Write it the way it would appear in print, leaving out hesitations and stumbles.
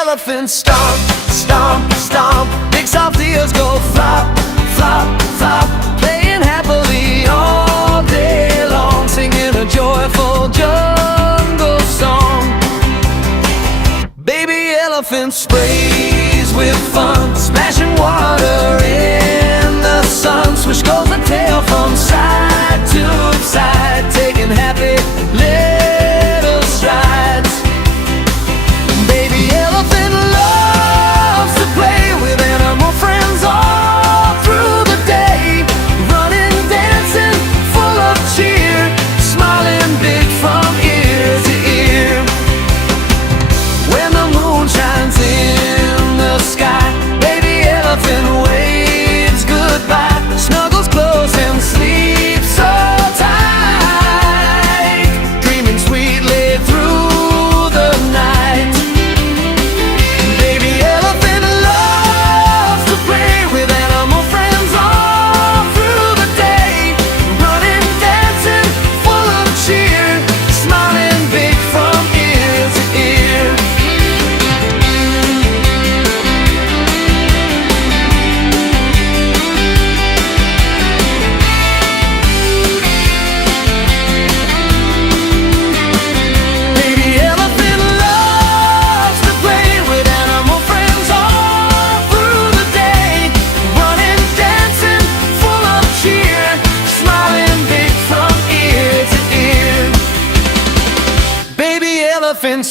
elephant stomp, stomp, stomp. Big soft ears go flop, flop, flop. Playing happily all day long, singing a joyful jungle song. Baby elephant sprays with fun, splashing water in the sun. Swish goes the tail from side to side, taking happy little strides. Baby elephant loves to play with animal friends all through the day, running, dancing, full of cheer, smiling big from ear to ear. When the moon shines in the sky, baby elephant waves goodbye, snuggles close and sleeps so tight, dreaming sweetly through the night. Baby elephant loves to play with animal friends all through the day, running, dancing, full of cheer, smiling big from ear to ear. Baby elephant loves to play with animal friends all through the day, running, dancing, full of cheer, smiling big from ear to ear. Baby elephant